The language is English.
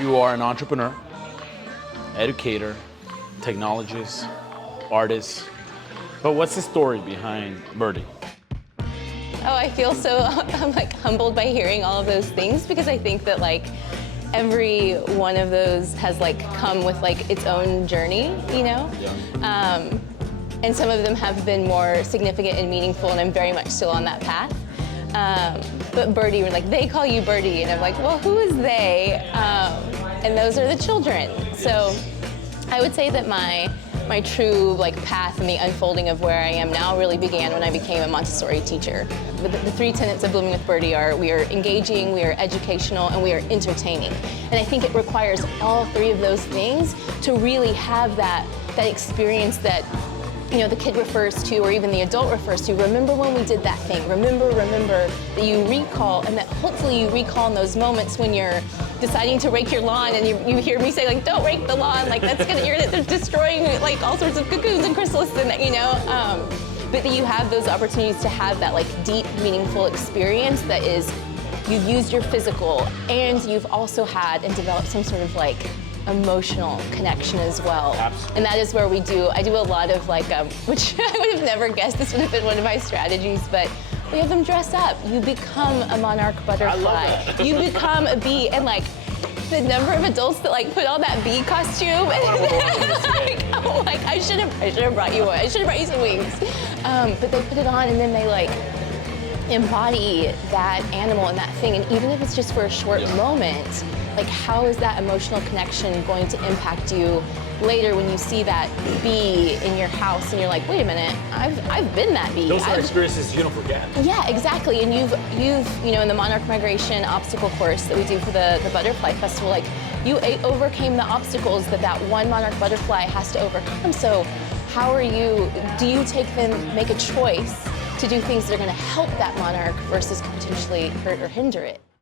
You are an entrepreneur, educator, technologist, artist. But what's the story behind Birdie? Oh, I feel so I'm like humbled by hearing all of those things, because I think that like every one of those has like come with like its own journey, you know? Yeah. And some of them have been more significant and meaningful, and I'm very much still on that path. But Birdie, like, they call you Birdie, and I'm like, well, who is they? And those are the children. So I would say that my true like path and the unfolding of where I am now really began when I became a Montessori teacher. The three tenets of Blooming with Birdie are: we are engaging, we are educational, and we are entertaining. And I think it requires all three of those things to really have that experience that, you know, the kid refers to, or even the adult refers to. Remember when we did that thing. Remember that you recall, and that hopefully you recall in those moments when you're deciding to rake your lawn and you hear me say like, don't rake the lawn, like you're destroying like all sorts of cocoons and chrysalis, and you know. But that you have those opportunities to have that like deep, meaningful experience that is, you've used your physical and you've also had and developed some sort of like emotional connection as well. Absolutely. And that is where I do a lot of like, which I would have never guessed this would have been one of my strategies, but we have them dress up. You become a monarch butterfly. I love that. You become a bee, and like the number of adults that like put on that bee costume, and I'm like, I should have brought you one. I should have brought you some wings. But they put it on, and then they like embody that animal and that thing, and even if it's just for a short moment, like how is that emotional connection going to impact you later when you see that bee in your house and you're like, wait a minute, I've been that bee. Those are experiences you don't forget. Yeah, exactly. And you've you know, in the Monarch Migration obstacle course that we do for the Butterfly Festival, like you overcame the obstacles that one monarch butterfly has to overcome. So do you make a choice to do things that are going to help that monarch versus potentially hurt or hinder it?